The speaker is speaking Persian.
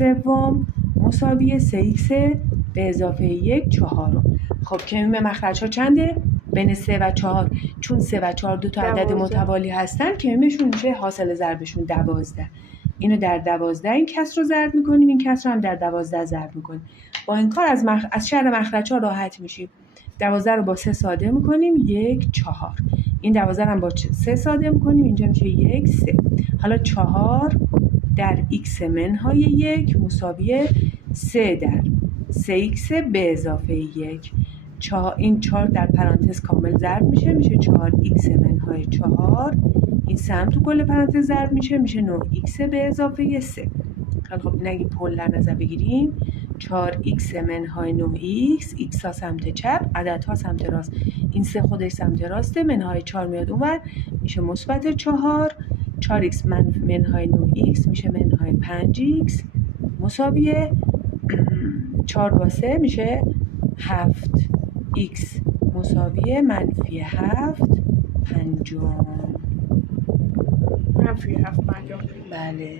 سوم مساوی 3x به اضافه 1 چهارم. خب کمیم مخرج ها چنده؟ بین 3 و 4. چون 3 و 4 دو تا عدد متوالی هستن کمیمشون میشه حاصل ضربشون 12. اینو در 12 این کسر رو ضرب میکنیم، این کسر رو هم در 12 ضرب میکنیم. با این کار از شر مخرج ها راحت میشیم. 12 رو با 3 ساده میکنیم 1 4. این 12 هم با 3 ساده میکنیم، اینجا میشه 1 3. حالا 4 در x منهای 1 مساوی 3 در 3x به اضافه 1. این 4 در پرانتز کامل ضرب میشه 4x منهای 4. این سهم تو کل پرانتز ضرب میشه 9x به اضافه 3. خب این اگه پل در نظر بگیریم 4x منهای 9x، x ها سمت چپ، عدد ها سمت راست. این 3 خودش سمت راسته، منهای 4 میاد اونور میشه مثبت 4. 4x منهای 9x میشه منهای 5x مساویه 4 با 3 میشه 7x مساویه منفی 7 پنجم. منفی 7 پنجم. بله.